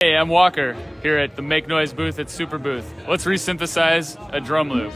Hey, I'm Walker here at the Make Noise booth at Super Booth. Let's resynthesize a drum loop.